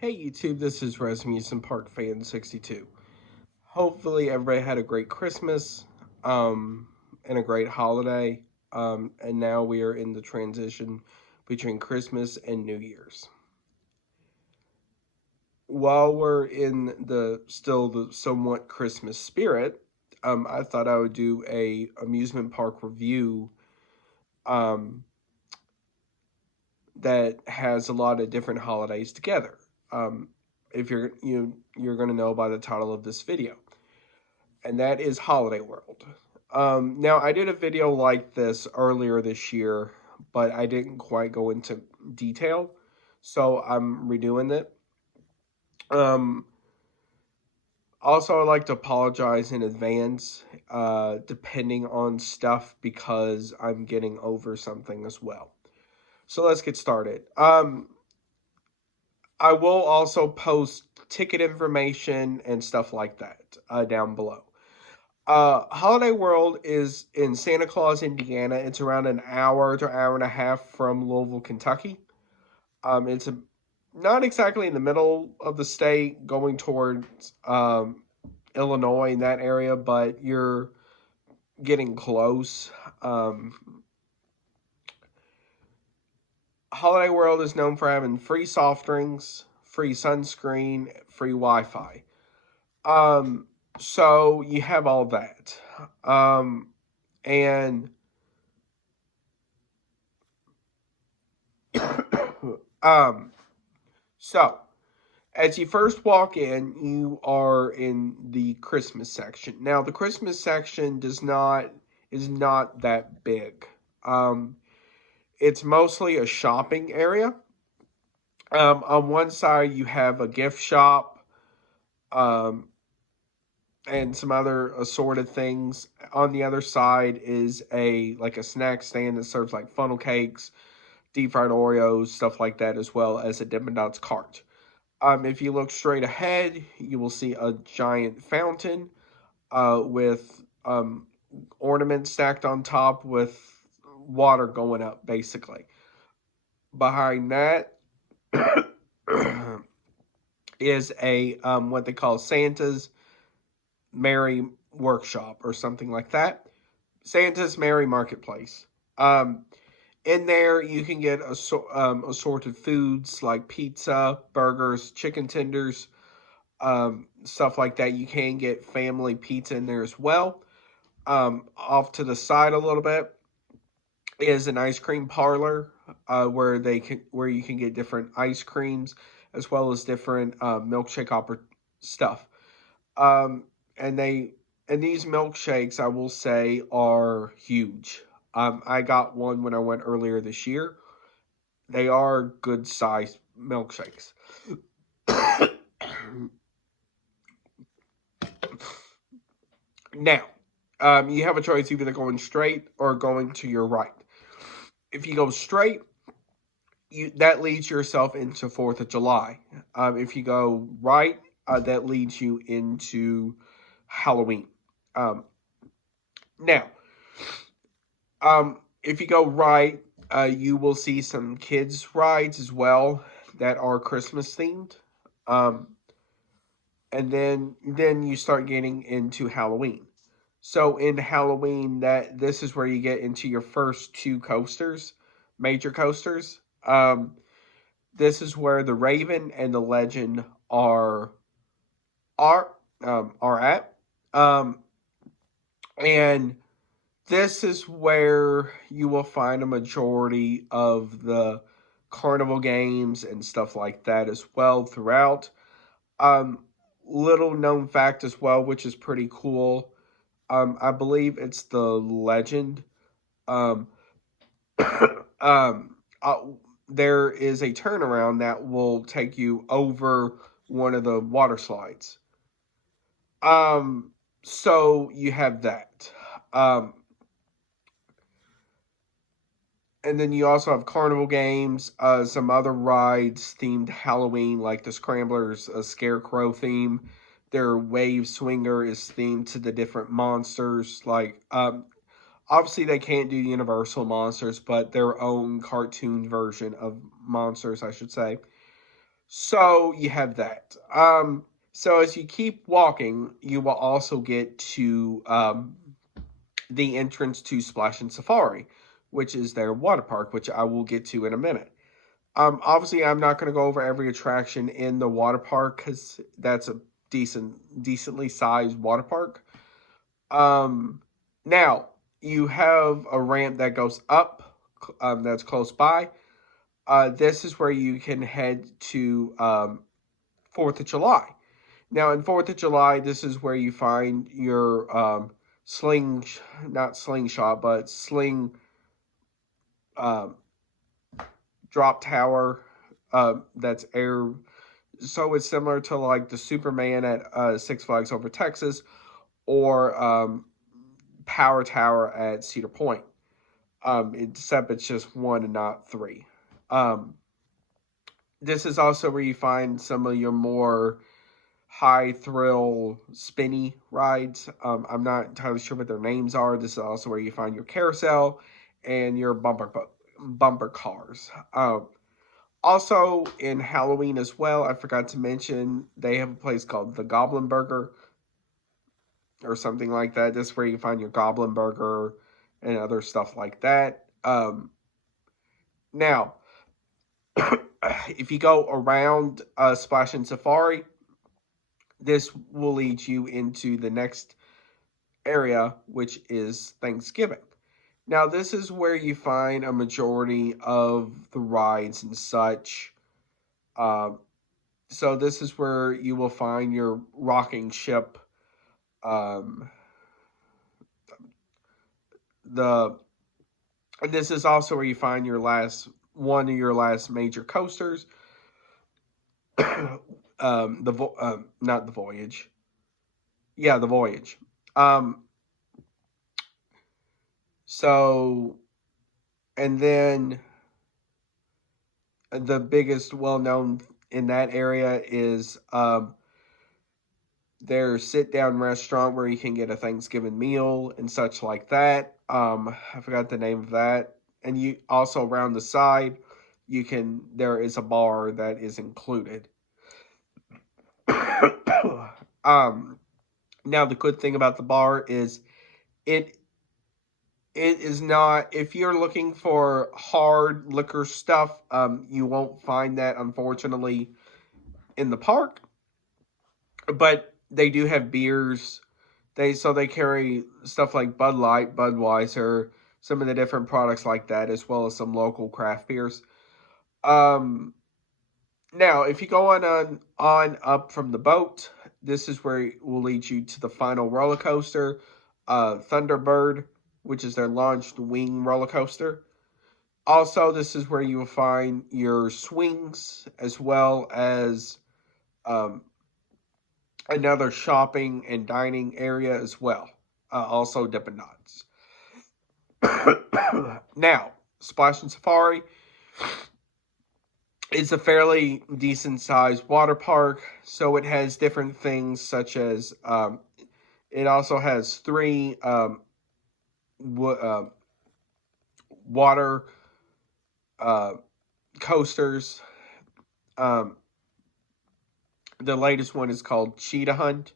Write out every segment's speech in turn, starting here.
Hey YouTube, this is Amusement Park Fan 62. Hopefully everybody had a great Christmas, and a great holiday. And now we are in the transition between Christmas and New Year's. While we're in the somewhat Christmas spirit, I thought I would do a amusement park review um, that has a lot of different holidays together. Um, if you're going to know by the title of this video, and that is Holiday World. Now, I did a video like this earlier this year, but I didn't quite go into detail, so I'm redoing it. Um, Also, I'd like to apologize in advance, depending on stuff, because I'm getting over something as well. So let's get started. I will also post ticket information and stuff like that down below. Holiday World is in Santa Claus, Indiana. It's around an hour to hour and a half from Louisville, Kentucky. It's not exactly in the middle of the state, going towards Illinois in that area, but you're getting close. Um, Holiday World is known for having free soft drinks, free sunscreen, free Wi-Fi. Um, so you have all that. And um, so as you first walk in, you are in the Christmas section. Now, the Christmas section is not that big. Um, it's mostly a shopping area. On one side, you have a gift shop, um, and some other assorted things. On the other side is a snack stand that serves like funnel cakes, deep fried Oreos, stuff like that, as well as a Dippin' Dots cart. If you look straight ahead, you will see a giant fountain with ornaments stacked on top with water going up, basically. Behind that is a what they call Santa's Merry Workshop or something like that. Santa's Merry Marketplace. Um, in there, you can get assorted foods like pizza, burgers, chicken tenders, stuff like that. You can get family pizza in there as well. Off to the side a little bit is an ice cream parlor where you can get different ice creams as well as different stuff. Um, and they and these milkshakes, I will say, are huge. I got one when I went earlier this year. They are good sized milkshakes. Now, you have a choice either going straight or going to your right. If you go straight, that leads yourself into 4th of July. If you go right, that leads you into Halloween. Um, Now, if you go right, you will see some kids' rides as well that are Christmas themed. Um, and then you start getting into Halloween. So in Halloween, that this is where you get into your first two coasters, major coasters. This is where the Raven and the Legend are are at. Um, and this is where you will find a majority of the carnival games and stuff like that as well throughout. Um, Little known fact as well, which is pretty cool. I believe it's the Legend. Um, um, uh, there is a turnaround that will take you over one of the water slides. Um, so you have that. Um, and then you also have carnival games, some other rides themed Halloween, like the Scramblers, a Scarecrow theme. Their Wave Swinger is themed to the different monsters. Obviously, they can't do Universal monsters, but their own cartoon version of monsters, I should say. So you have that. So as you keep walking, you will also get to the entrance to Splash and Safari, which is their water park, which I will get to in a minute. Obviously, I'm not going to go over every attraction in the water park because that's a decently sized water park. Um, Now you have a ramp that goes up, that's close by. This is where you can head to 4th of July. Now, in 4th of July, this is where you find your sling, not slingshot, but sling um, drop tower. That's air. So it's similar to like the Superman at Six Flags Over Texas or Power Tower at Cedar Point. Except it's just one and not three. Um, this is also where you find some of your more high thrill spinny rides. I'm not entirely sure what their names are. This is also where you find your carousel and your bumper cars. Also in Halloween as well, I forgot to mention they have a place called the Goblin Burger or something like that. This is where you find your Goblin Burger and other stuff like that. Now, if you go around Splash and Safari, this will lead you into the next area, which is Thanksgiving. Now, this is where you find a majority of the rides and such. Um, so, this is where you will find your rocking ship. Um, the This is also where you find your last one of your last major coasters. Not the voyage. Yeah, the voyage. Um, so and then the biggest well known in that area is their sit down restaurant where you can get a Thanksgiving meal and such like that. I forgot the name of that. And you also around the side, there is a bar that is included. um, Now the good thing about the bar is it it is not, if you're looking for hard liquor stuff, you won't find that unfortunately in the park, but they do have beers. They carry stuff like Bud Light, Budweiser, some of the different products like that, as well as some local craft beers. Um, Now, if you go on up from the boat, this is where it will lead you to the final roller coaster, Thunderbird, which is their launched wing roller coaster. Also, this is where you will find your swings as well as um, another shopping and dining area as well. Also, Dippin' Dots. Now, Splash and Safari is a fairly decent sized water park, so it has different things such as it also has three water uh, coasters. Um, the latest one is called Cheetah Hunt,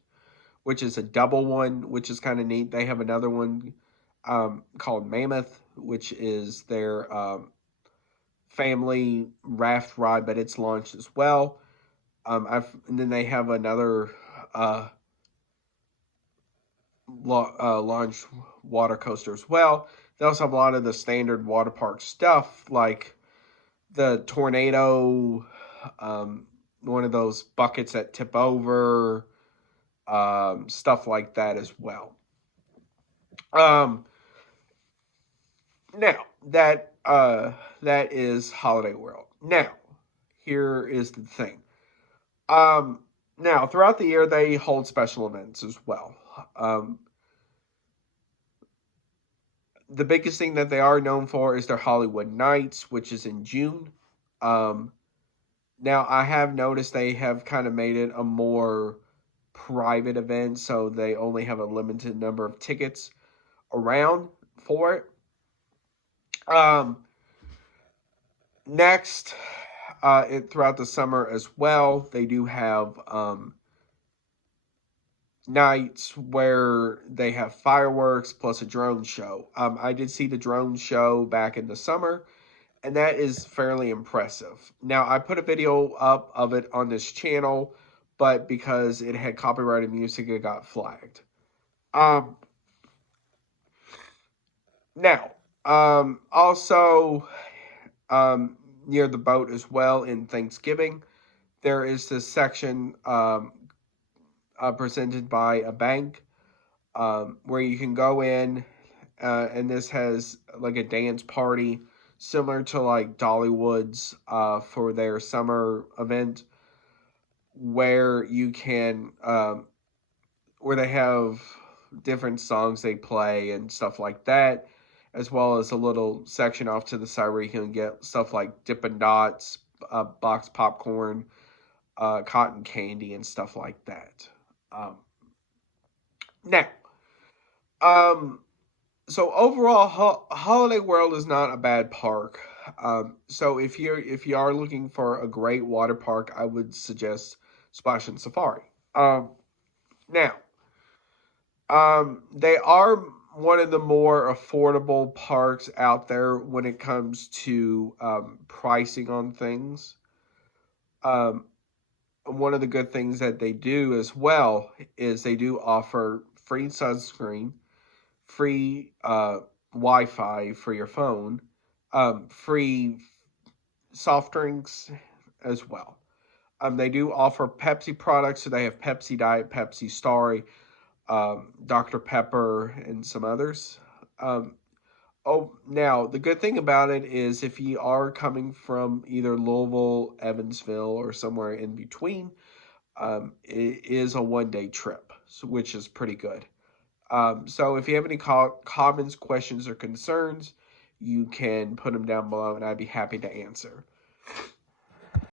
which is a double one, which is kind of neat. They have another one called Mammoth, which is their family raft ride, but it's launched as well. And then they have another uh, launch water coaster as well. They also have a lot of the standard water park stuff, like the tornado, um, one of those buckets that tip over, stuff like that as well. Um, Now that is Holiday World. Now, here is the thing. Um, Now throughout the year they hold special events as well. Um, the biggest thing that they are known for is their Hollywood Nights, which is in June. Um, Now I have noticed they have kind of made it a more private event, so they only have a limited number of tickets around for it. Um, Next, throughout the summer as well. They do have nights where they have fireworks plus a drone show. I did see the drone show back in the summer, and that is fairly impressive. Now, I put a video up of it on this channel, but because it had copyrighted music, it got flagged. Um, Now, also near the boat as well in Thanksgiving, there is this section presented by a bank where you can go in, and this has like a dance party similar to like Dollywood's for their summer event, where you can where they have different songs they play and stuff like that, as well as a little section off to the side where you can get stuff like Dippin' Dots, box popcorn, cotton candy, and stuff like that. Um, Now, um, so overall, Holiday World is not a bad park. So if you are looking for a great water park, I would suggest Splash and Safari. Now, they are one of the more affordable parks out there when it comes to pricing on things. Um, One of the good things that they do as well is they do offer free sunscreen, free Wi-Fi for your phone, free soft drinks as well. They do offer Pepsi products, so they have Pepsi Diet, Pepsi Starry, Dr. Pepper, and some others. Um, Now the good thing about it is if you are coming from either Louisville, Evansville, or somewhere in between, it is a 1 day trip, which is pretty good. So if you have any comments, questions, or concerns, you can put them down below, and I'd be happy to answer.